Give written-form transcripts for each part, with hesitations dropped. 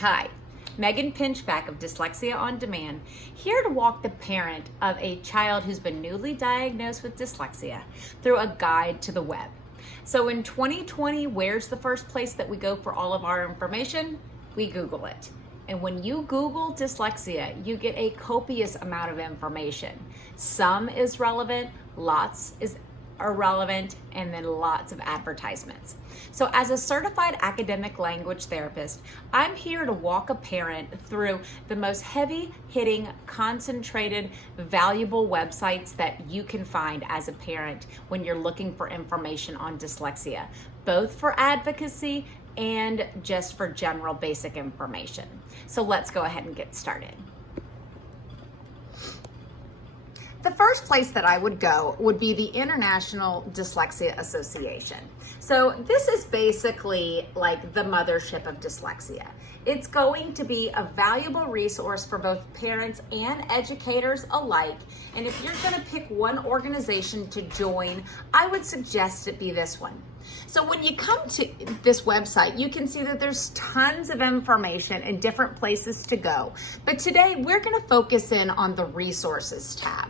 Hi, Megan Pinchback of Dyslexia On Demand, here to walk the parent of a child who's been newly diagnosed with dyslexia through a guide to the web. So in 2020, where's the first place that we go for all of our information? We Google it. And when you Google dyslexia, you get a copious amount of information. Some is relevant, lots is irrelevant, and then lots of advertisements. So as a certified academic language therapist, I'm here to walk a parent through the most heavy-hitting, concentrated, valuable websites that you can find as a parent when you're looking for information on dyslexia, both for advocacy and just for general basic information. So let's go ahead and get started. The first place that I would go would be the International Dyslexia Association. So this is basically like the mothership of dyslexia. It's going to be a valuable resource for both parents and educators alike. And if you're going to pick one organization to join, I would suggest it be this one. So when you come to this website, you can see that there's tons of information and different places to go. But today we're going to focus in on the resources tab.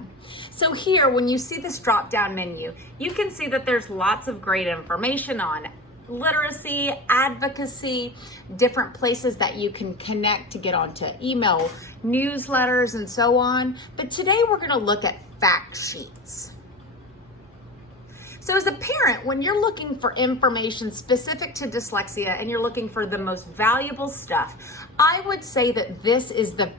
So here, when you see this drop-down menu, you can see that there's lots of great information on literacy, advocacy, different places that you can connect to get onto email, newsletters, and so on. But today we're going to look at fact sheets. So as a parent, when you're looking for information specific to dyslexia and you're looking for the most valuable stuff, I would say that this is the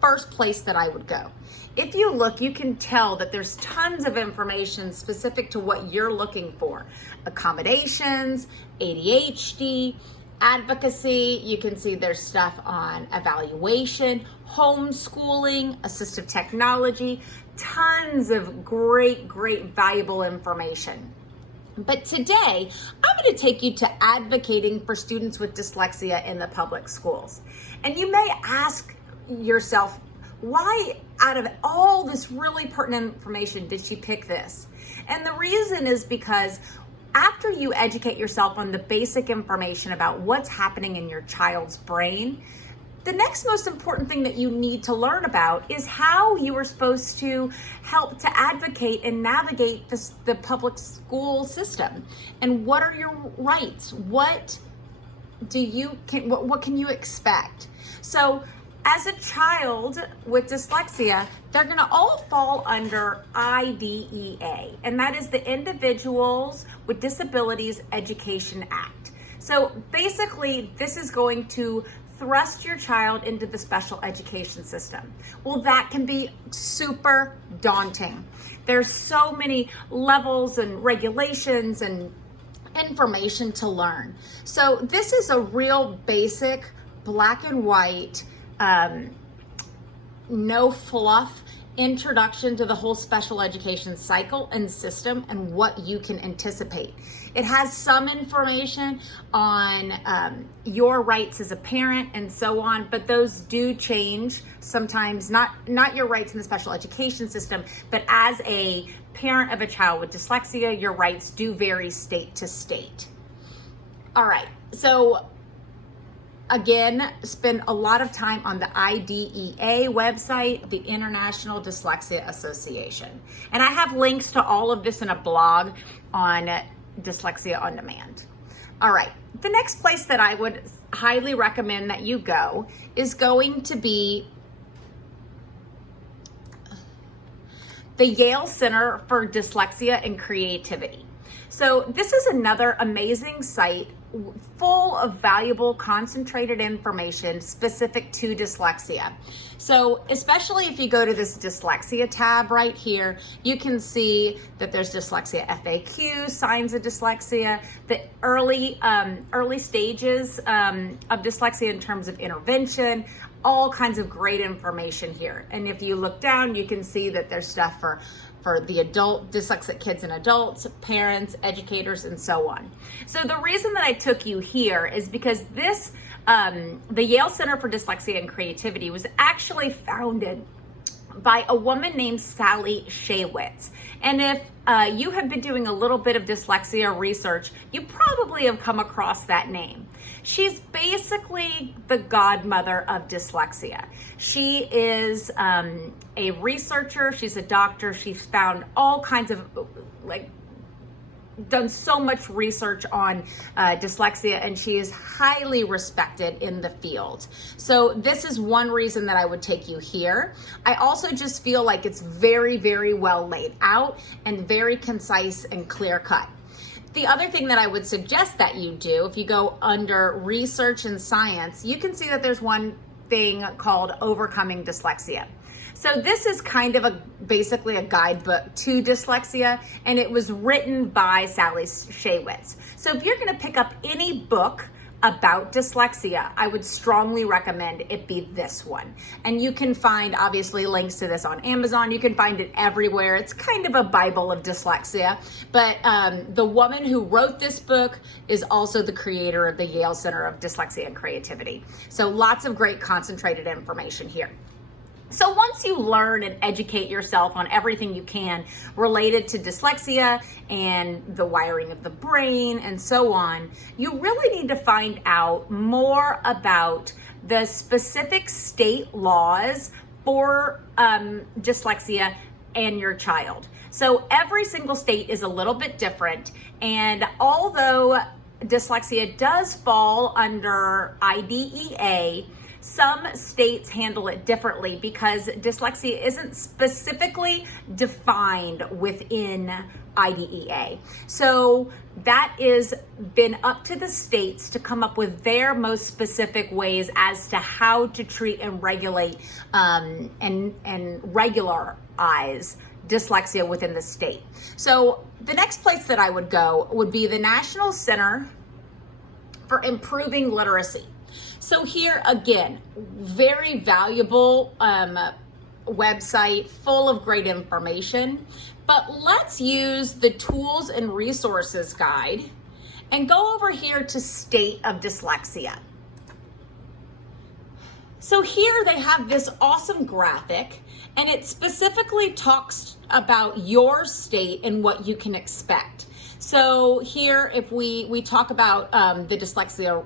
first place that I would go. If you look, you can tell that there's tons of information specific to what you're looking for. Accommodations, ADHD, advocacy, you can see there's stuff on evaluation, homeschooling, assistive technology, tons of great, valuable information. But today, I'm going to take you to advocating for students with dyslexia in the public schools. And you may ask yourself, why out of all this really pertinent information did she pick this? And the reason is because after you educate yourself on the basic information about what's happening in your child's brain, the next most important thing that you need to learn about is how you are supposed to help to advocate and navigate the public school system. And what are your rights? What can you expect? So as a child with dyslexia, they're going to all fall under IDEA, and that is the Individuals with Disabilities Education Act. So basically, this is going to thrust your child into the special education system. Well, that can be super daunting. There's so many levels and regulations and information to learn. So this is a real basic black and white, no fluff introduction to the whole special education cycle and system and what you can anticipate. It has some information on your rights as a parent and so on, but those do change sometimes, not your rights in the special education system, but as a parent of a child with dyslexia, your rights do vary state to state. All right, so again, spend a lot of time on the IDEA website, the International Dyslexia Association. And I have links to all of this in a blog on Dyslexia On Demand. All right, the next place that I would highly recommend that you go is going to be the Yale Center for Dyslexia and Creativity. So this is another amazing site full of valuable, concentrated information specific to dyslexia. So especially if you go to this dyslexia tab right here, you can see that there's dyslexia FAQ, signs of dyslexia, the early stages of dyslexia in terms of intervention, all kinds of great information here. And if you look down, you can see that there's stuff for the adult dyslexic kids and adults, parents, educators, and so on. So the reason that I took you here is because this, the Yale Center for Dyslexia and Creativity was actually founded by a woman named Sally Shaywitz. And if you have been doing a little bit of dyslexia research, you probably have come across that name. She's basically the godmother of dyslexia. She is a researcher, she's a doctor, she's found all kinds of, done so much research on dyslexia, and she is highly respected in the field. So this is one reason that I would take you here. I also just feel like it's very, very well laid out and very concise and clear cut. The other thing that I would suggest that you do, if you go under research and science, you can see that there's one thing called Overcoming Dyslexia. So this is kind of basically a guidebook to dyslexia, and it was written by Sally Shaywitz. So if you're going to pick up any book about dyslexia, I would strongly recommend it be this one. And you can find obviously links to this on Amazon. You can find it everywhere. It's kind of a Bible of dyslexia, but the woman who wrote this book is also the creator of the Yale Center of Dyslexia and Creativity. So lots of great concentrated information here. So once you learn and educate yourself on everything you can related to dyslexia and the wiring of the brain and so on, you really need to find out more about the specific state laws for dyslexia and your child. So every single state is a little bit different, and although dyslexia does fall under IDEA, some states handle it differently because dyslexia isn't specifically defined within IDEA. So that is been up to the states to come up with their most specific ways as to how to treat and regulate and regularize dyslexia within the state. So the next place that I would go would be the National Center for Improving Literacy. So here again, very valuable website full of great information, but let's use the tools and resources guide and go over here to State of Dyslexia. So here they have this awesome graphic, and it specifically talks about your state and what you can expect. So here, if we talk about the dyslexia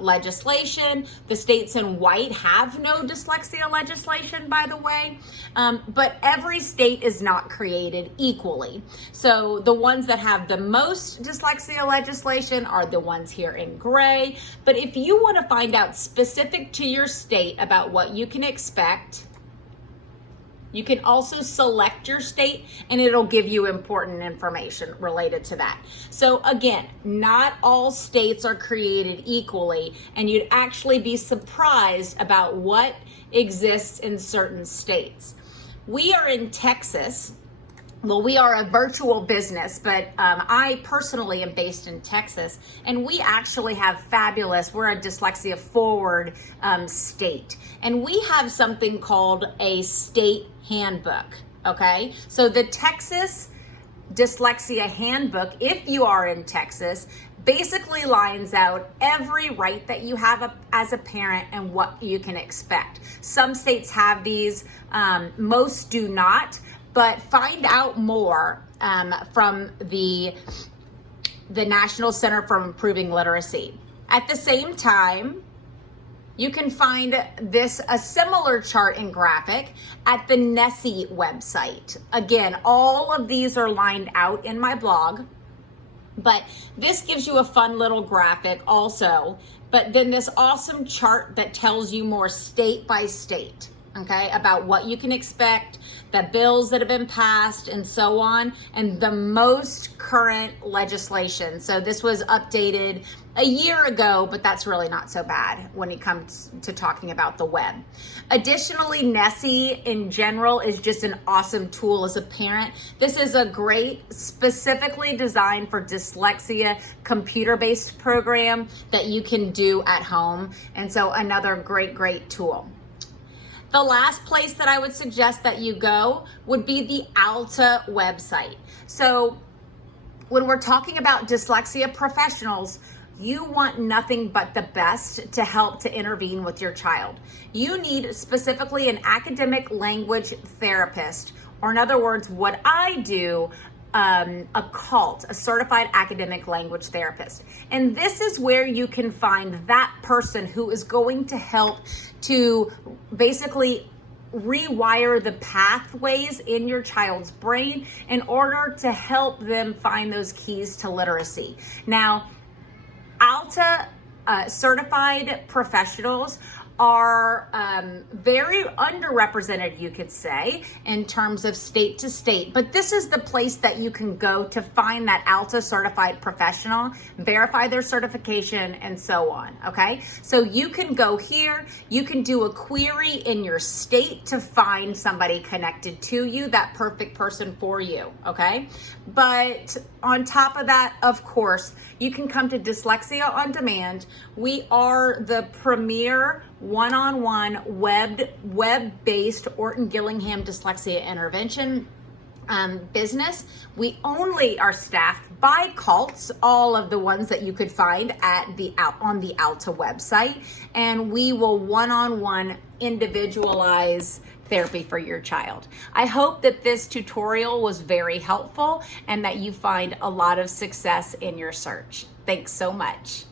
legislation. The states in white have no dyslexia legislation, by the way, but every state is not created equally. So the ones that have the most dyslexia legislation are the ones here in gray. But if you want to find out specific to your state about what you can expect, you can also select your state and it'll give you important information related to that. So again, not all states are created equally, and you'd actually be surprised about what exists in certain states. We are in Texas. Well, we are a virtual business, but I personally am based in Texas, and we actually have we're a dyslexia forward state. And we have something called a state handbook, okay? So the Texas Dyslexia Handbook, if you are in Texas, basically lines out every right that you have as a parent and what you can expect. Some states have these, most do not. But find out more from the National Center for Improving Literacy. At the same time, you can find a similar chart and graphic at the Nessie website. Again, all of these are lined out in my blog, but this gives you a fun little graphic also, but then this awesome chart that tells you more state by state. Okay, about what you can expect, the bills that have been passed, and so on, and the most current legislation. So this was updated a year ago, but that's really not so bad when it comes to talking about the web. Additionally, Nessie in general is just an awesome tool as a parent. This is a great, specifically designed for dyslexia, computer-based program that you can do at home. And so another great tool. The last place that I would suggest that you go would be the Alta website. So when we're talking about dyslexia professionals, you want nothing but the best to help to intervene with your child. You need specifically an academic language therapist, or in other words, what I do, a CALT, a certified academic language therapist. And this is where you can find that person who is going to help to basically rewire the pathways in your child's brain in order to help them find those keys to literacy. Now, Alta certified professionals are very underrepresented, you could say, in terms of state to state. But this is the place that you can go to find that Alta certified professional, verify their certification, and so on, okay? So you can go here, you can do a query in your state to find somebody connected to you, that perfect person for you, okay? But on top of that, of course, you can come to Dyslexia On Demand. We are the premier one-on-one web-based Orton Gillingham dyslexia intervention business. We only are staffed by CALTs, all of the ones that you could find on the Alta website, and we will one-on-one individualize therapy for your child. I hope that this tutorial was very helpful and that you find a lot of success in your search. Thanks so much.